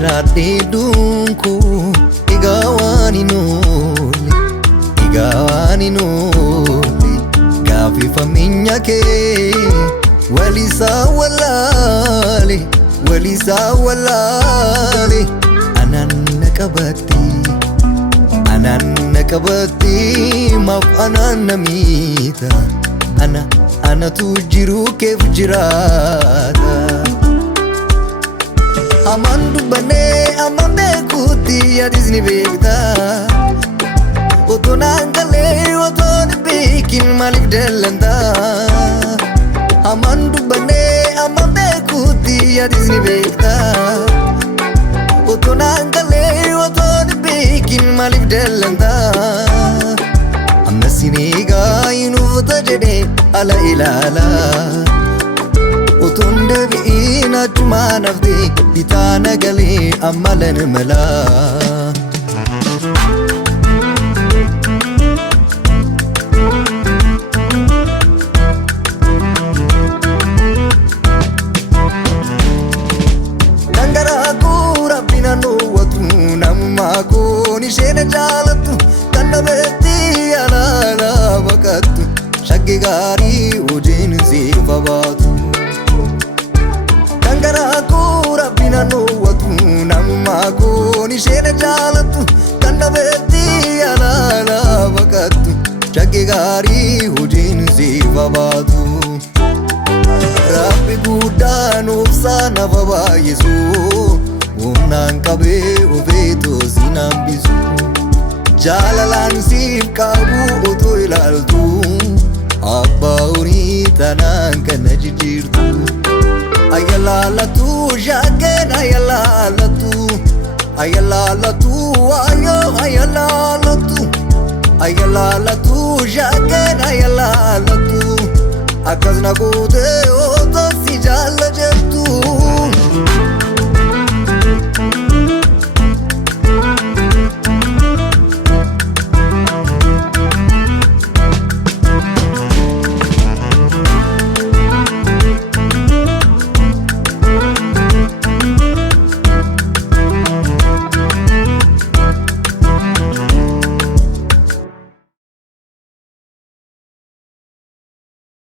jiraadhe dunku igawani noli gafi faminya ke walisa walali anan nakabati maf anan namita ana tujiru kef jirata amandu bane amande kuti yadisni bekta otonangale oton bekin malik delanda amandu bane amande kuti yadisni bekta otonangale oton bekin malik delanda amnasinega inuta jede ala ilala otonde biina tumanafde bitana gali amalan mala dangara kura binano watu namma ko nishene jalatu kannabeti alala wakatu shagge gari ujin zifabatu dangara kura binano watu namma ko nishene jalatu kannabeti alala wakatu shagge gari ujin zifabatu Rabbi gudan ufsana baba yesu umnan kabe uveto zinambizu jalalan sif kabu uto ilaltu abba uri tanan kanajirtu ayyalalatu jagen ayyalalatu ayo ayyalalatu jagen ayyalalatu akazna gode oto si jalla